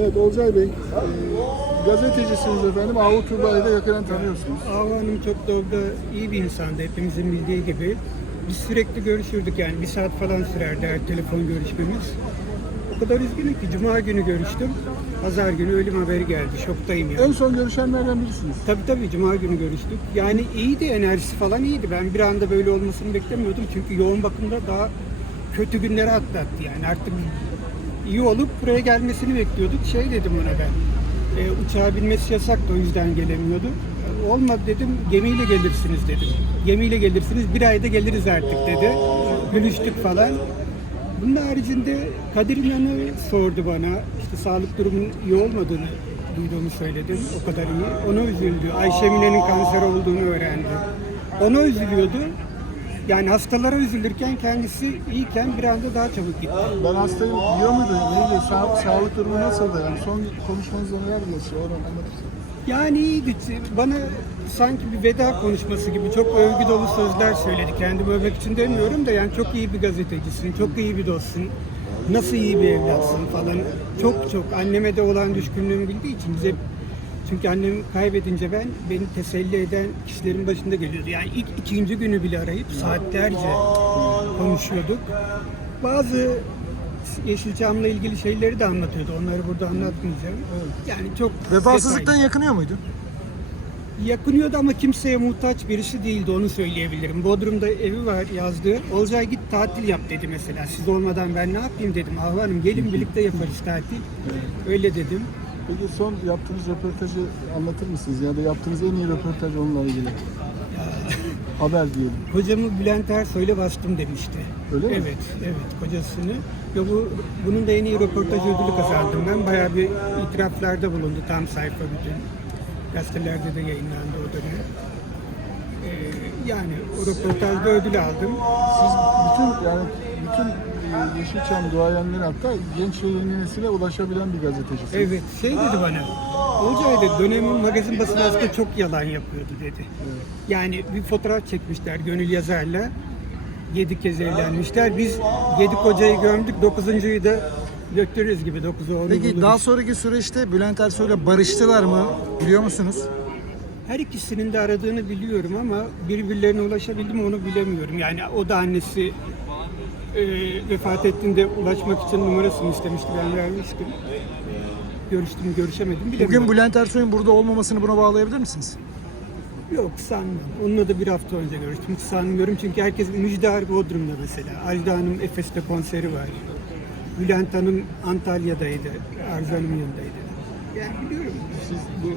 Evet Olcay Bey, e, gazetecisiniz efendim. Ahu Tuğba'yı da yakından tanıyorsunuz. Ahu Hanım çok da orada iyi bir insandı hepimizin bildiği gibi. Biz sürekli görüşürdük yani bir saat falan sürerdi her telefon görüşmemiz. O kadar üzgünüm ki Cuma günü görüştüm. Pazar günü ölüm haberi geldi. Şoktayım yani. En son görüşenlerden birisiniz. Tabii tabii Cuma günü görüştük. Yani iyiydi enerjisi falan iyiydi. Ben bir anda böyle olmasını beklemiyordum. Çünkü yoğun bakımda daha kötü günleri atlattı yani. Artık iyi olup buraya gelmesini bekliyorduk. Şey dedim ona ben. E, uçağa binmesi yasaktı o yüzden gelemiyordu. Olmadı dedim gemiyle gelirsiniz dedim. Gemiyle gelirsiniz bir ayda geliriz artık dedi. Gülüştük falan. Bunun haricinde Kadir İnan'ı sordu bana. İşte sağlık durumunun iyi olmadığını duyduğumu söyledim. O kadar iyi. Ona üzüldü. Ayşe Mine'nin kanser olduğunu öğrendi. Ona üzülüyordu. Yani hastalara üzülürken kendisi iyiken bir anda daha çabuk gitti. Ben hastayım diyor muydu? Neydi? Sağ, sağlık durumu nasıldı? Yani son konuşmanızda neler geçiyor? Onu anlatırsanız. Yani iyiydi. Bana sanki bir veda konuşması gibi çok övgü dolu sözler söyledi. Kendimi övmek için demiyorum da yani çok iyi bir gazetecisin, çok iyi bir dostsun. Nasıl iyi bir evlatsın falan. Çok çok anneme de olan düşkünlüğümü bildiği için bize çünkü annemi kaybedince ben beni teselli eden kişilerin başında geliyordu. Yani ilk ikinci günü bile arayıp saatlerce konuşuyorduk. Bazı Yeşilçam'la ilgili şeyleri de anlatıyordu. Onları burada anlatmayacağım. Yani çok Vefasızlıktan detaylı. yakınıyor muydu? Yakınıyordu ama kimseye muhtaç birisi değildi onu söyleyebilirim. Bodrum'da evi var yazdığı. Olcay git tatil yap dedi mesela. Siz olmadan ben ne yapayım dedim. Ah hanım gelin birlikte yaparız tatil. Öyle dedim. Peki son yaptığınız röportajı anlatır mısınız? Ya da yaptığınız en iyi röportaj onunla ilgili. Haber diyelim. Kocamı Bülent Ersoy'la bastım demişti. Öyle mi? Evet, evet kocasını. Ya bu bunun da en iyi röportaj ödülü kazandım ben. Bayağı bir itiraflarda bulundu tam sayfa bütün. Gazetelerde de yayınlandı o dönem. Ee, yani o röportajda ödül aldım. Siz bütün yani bütün Yeşilçam duayenleri hatta genç ve yeni nesile ulaşabilen bir gazetecisiniz. Evet, şey dedi bana. Olcay dedi, dönemin magazin basını aslında çok yalan yapıyordu dedi. Yani bir fotoğraf çekmişler Gönül Yazar'la. Yedi kez evlenmişler. Biz yedi kocayı gömdük, dokuzuncuyu da götürürüz gibi. Dokuzu onu Peki buluruz. daha sonraki süreçte Bülent Ersoy'la barıştılar mı? Biliyor musunuz? Her ikisinin de aradığını biliyorum ama birbirlerine ulaşabildi mi onu bilemiyorum. Yani o da annesi e, vefat ettiğinde ulaşmak için numarasını istemişti. Ben vermiştim. Görüştüm, görüşemedim. Bilemiyorum. Bugün Bülent Ersoy'un burada olmamasını buna bağlayabilir misiniz? Yok sanmam. Onunla da bir hafta önce görüştüm. Hiç sanmıyorum çünkü herkes Müjdar Bodrum'da mesela. Ajda Hanım Efes'te konseri var. Bülent Hanım Antalya'daydı. Arzu Hanım'ın yanındaydı. Yani biliyorum. Siz bu